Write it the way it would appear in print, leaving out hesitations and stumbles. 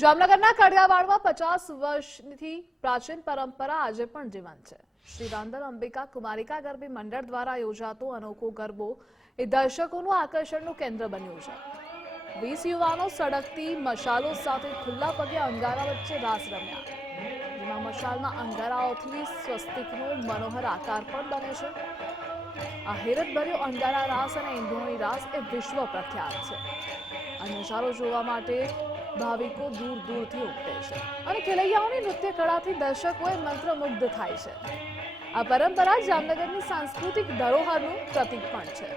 જામનગરના કડિયાવાડમાં 50 વર્ષથી પ્રાચીન પરંપરા આજે પણ જીવંત છે। શ્રી રાંદલ અંબિકા કુમારિકા ગરબી મંડળ દ્વારા યોજાતો અનોખો ગરબો એ દર્શકોનું આકર્ષણનું કેન્દ્ર બન્યું છે। 20 યુવાનો સળગતી મશાલો સાથે ખુલ્લા પગે અંગારા વચ્ચે રાસ રમ્યા, જેમાં મશાલના અંગારાઓથી સ્વસ્તિકનો મનોહર આકાર પણ બને છે। આ હેરતભર્યો અંગારા રાસ અને ઈંધોણી રાસ એ વિશ્વ પ્રખ્યાત છે। આ નજારો જોવા માટે ભાવિકો દૂર દૂરથી ઉમટે છે અને ખેલૈયાઓની નૃત્ય કળાથી દર્શકોએ મંત્રમુગ્ધ થાય છે। આ પરંપરા જામનગરની સાંસ્કૃતિક ધરોહરનું પ્રતીક પણ છે।